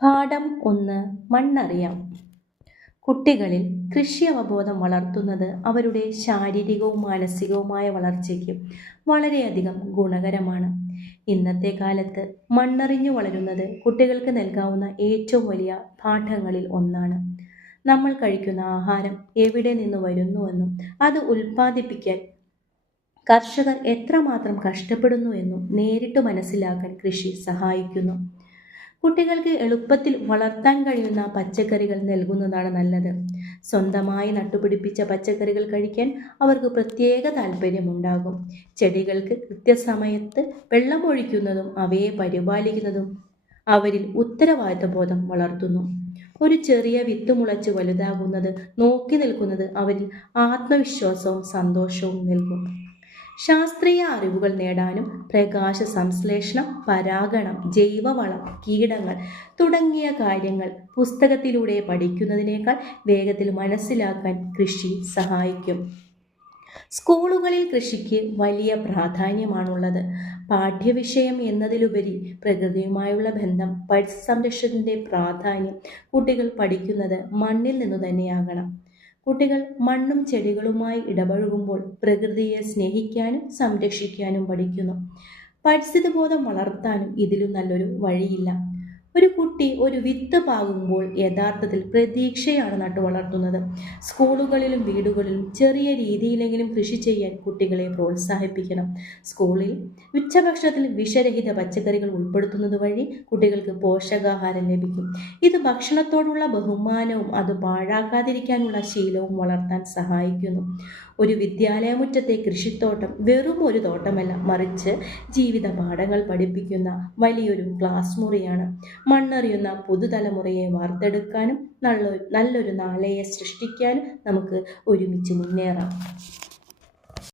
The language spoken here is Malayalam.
പാഠം 1. മണ്ണറിയാം. കുട്ടികളിൽ കൃഷി അവബോധം വളർത്തുന്നത് അവരുടെ ശാരീരികവും മാനസികവുമായ വളർച്ചയ്ക്ക് വളരെയധികം ഗുണകരമാണ്. ഇന്നത്തെ കാലത്ത് മണ്ണറിഞ്ഞു വളരുന്നത് കുട്ടികൾക്ക് നൽകാവുന്ന ഏറ്റവും വലിയ പാഠങ്ങളിൽ ഒന്നാണ്. നമ്മൾ കഴിക്കുന്ന ആഹാരം എവിടെ നിന്ന് വരുന്നുവെന്നും അത് ഉൽപ്പാദിപ്പിക്കാൻ കർഷകർ എത്രമാത്രം കഷ്ടപ്പെടുന്നു എന്നും നേരിട്ട് മനസ്സിലാക്കാൻ കൃഷി സഹായിക്കുന്നു. കുട്ടികൾക്ക് എളുപ്പത്തിൽ വളർത്താൻ കഴിയുന്ന പച്ചക്കറികൾ നൽകുന്നതാണ് നല്ലത്. സ്വന്തമായി നട്ടുപിടിപ്പിച്ച പച്ചക്കറികൾ കഴിക്കാൻ അവർക്ക് പ്രത്യേക താല്പര്യമുണ്ടാകും. ചെടികൾക്ക് കൃത്യസമയത്ത് വെള്ളമൊഴിക്കുന്നതും അവയെ പരിപാലിക്കുന്നതും അവരിൽ ഉത്തരവാദിത്തബോധം വളർത്തുന്നു. ഒരു ചെറിയ വിത്ത് മുളച്ച് വലുതാകുന്നത് നോക്കി നിൽക്കുന്നത് അവരിൽ ആത്മവിശ്വാസവും സന്തോഷവും നൽകും. ശാസ്ത്രീയ അറിവുകൾ നേടാനും പ്രകാശ സംശ്ലേഷണം, പരാഗണം, ജൈവവളം, കീടങ്ങൾ തുടങ്ങിയ കാര്യങ്ങൾ പുസ്തകത്തിലൂടെ പഠിക്കുന്നതിനേക്കാൾ വേഗത്തിൽ മനസ്സിലാക്കാൻ കൃഷി സഹായിക്കും. സ്കൂളുകളിൽ കൃഷിക്ക് വലിയ പ്രാധാന്യമാണുള്ളത്. പാഠ്യവിഷയം എന്നതിലുപരി പ്രകൃതിയുമായുള്ള ബന്ധം, പരിസ്ഥിതി സംരക്ഷണത്തിൻ്റെ പ്രാധാന്യം കുട്ടികൾ പഠിക്കുന്നത് മണ്ണിൽ നിന്നു തന്നെയാകണം. കുട്ടികൾ മണ്ണും ചെടികളുമായി ഇടപഴകുമ്പോൾ പ്രകൃതിയെ സ്നേഹിക്കാനും സംരക്ഷിക്കാനും പഠിക്കുന്നു. പരിസ്ഥിതി ബോധം വളർത്താനും ഇതിലും നല്ലൊരു വഴിയില്ല. ഒരു കുട്ടി ഒരു വിത്ത് പാകുമ്പോൾ യഥാർത്ഥത്തിൽ പ്രതീക്ഷയാണ് നട്ടു വളർത്തുന്നത്. സ്കൂളുകളിലും വീടുകളിലും ചെറിയ രീതിയിലെങ്കിലും കൃഷി ചെയ്യാൻ കുട്ടികളെ പ്രോത്സാഹിപ്പിക്കണം. സ്കൂളിൽ ഉച്ചഭക്ഷണത്തിൽ വിഷരഹിത പച്ചക്കറികൾ ഉൾപ്പെടുത്തുന്നത് വഴി കുട്ടികൾക്ക് പോഷകാഹാരം ലഭിക്കും. ഇത് ഭക്ഷണത്തോടുള്ള ബഹുമാനവും അത് പാഴാക്കാതിരിക്കാനുള്ള ശീലവും വളർത്താൻ സഹായിക്കുന്നു. ഒരു വിദ്യാലയമുറ്റത്തെ കൃഷിത്തോട്ടം വെറും ഒരു തോട്ടമല്ല, മറിച്ച് ജീവിത പാഠങ്ങൾ പഠിപ്പിക്കുന്ന വലിയൊരു ക്ലാസ് മുറിയാണ്. മണ്ണറിയുന്ന പുതുതലമുറയെ വാർത്തെടുക്കാനും നല്ലൊരു നാളെയെ സൃഷ്ടിക്കാനും നമുക്ക് ഒരുമിച്ച് മുന്നേറാം.